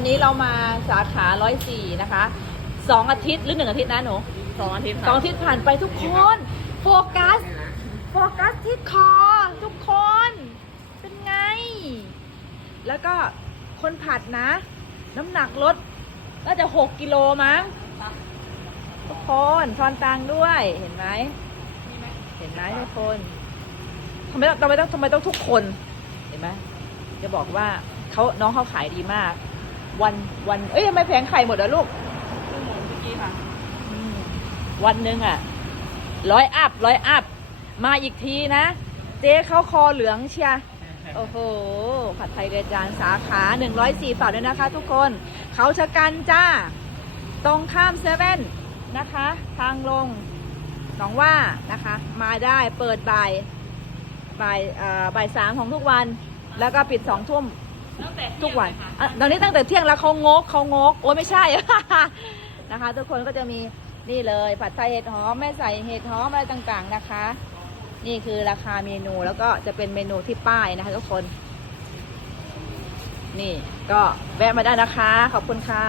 วันนี้เรามาสาขาร้อยสี่นะคะสองอาทิตย์หรือหนึ่งอาทิตย์นะหนูสองอาทิตย์สองอาทิตย์ผ่านไปทุกคน โฟกัส โฟกัสที่คอทุกคน เป็นไง แล้วก็คนผัดนะ น้ำหนักลดน่าจะหกกิโลมั้งทุกคนทอนตังค์ด้วยเห็นไหมเห็นไหมทุกคนทำไมต้องทำไมต้องทำไมต้องทุกคนเห็นไหมจะบอกว่าเขาน้องเขาขายดีมาก วันวันเอ้ยทำไมแผงไข่หมดอะลูกเพิ่งหมดเมื่อกี้ค่ะอืมวันหนึ่งอะร้อยอัพร้อยอัพมาอีกทีนะ เจ๊เขาคอเหลืองเชียร์โอ้โห ผัดไทยกระจานสาขา 104ฝากด้วยนะคะทุกคน เขาชะกันจ้า ตรงข้ามเซเว่นนะคะ ทางลงหนองว่านะคะ มาได้เปิดบ่ายบ่ายเอ่อบ่ายสามของทุกวัน แล้วก็ปิดสองทุ่ม ตั้งแต่ทุกวันอะตอนนี้ตั้งแต่เที่ยงแล้วเขางกเขางก โอ้ยไม่ใช่ นะคะ ทุกคนก็จะมีนี่เลยผัดไทยเห็ดหอมแม่ใส่เห็ดหอมอะไรต่างๆนะคะ นี่คือราคาเมนูแล้วก็จะเป็นเมนูที่ป้ายนะคะทุกคน นี่ก็แวะมาได้นะคะ ขอบคุณค่ะ